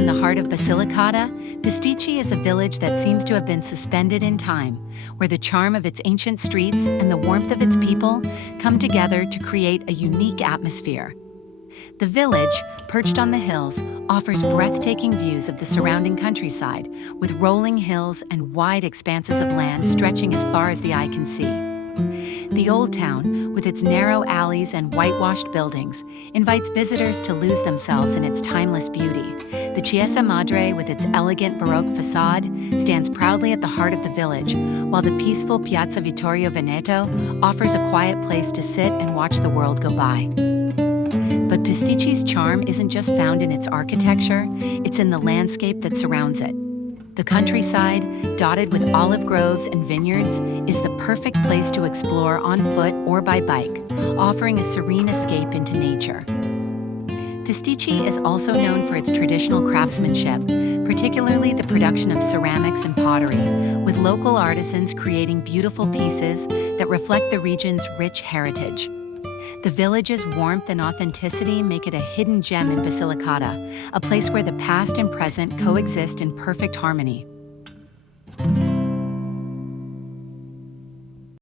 in the heart of Basilicata, Pisticci is a village that seems to have been suspended in time, where the charm of its ancient streets and the warmth of its people come together to create a unique atmosphere. The village, perched on the hills, offers breathtaking views of the surrounding countryside, with rolling hills and wide expanses of land stretching as far as the eye can see. The Old Town, with its narrow alleys and whitewashed buildings, invites visitors to lose themselves in its timeless beauty. The Chiesa Madre, with its elegant Baroque facade, stands proudly at the heart of the village, while the peaceful Piazza Vittorio Veneto offers a quiet place to sit and watch the world go by. But Pisticci's charm isn't just found in its architecture, it's in the landscape that surrounds it. The countryside, dotted with olive groves and vineyards, is the perfect place to explore on foot or by bike, offering a serene escape into nature. Pisticci is also known for its traditional craftsmanship, particularly the production of ceramics and pottery, with local artisans creating beautiful pieces that reflect the region's rich heritage. The village's warmth and authenticity make it a hidden gem in Basilicata, a place where the past and present coexist in perfect harmony.